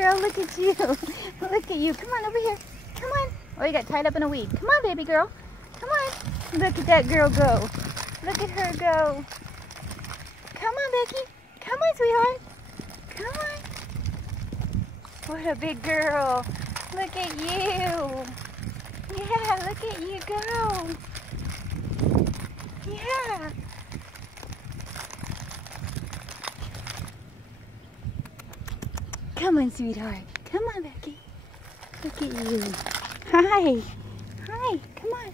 girl. Look at you. Look at you. Come on over here. Come on. Oh, you got tied up in a weed. Come on, baby girl. Come on. Look at that girl go. Look at her go. Come on, Becky. Come on, sweetheart. Come on. What a big girl. Look at you. Yeah, look at you go. Yeah. Come on, sweetheart. Come on, Becky. Look at you. Hi. Hi. Come on.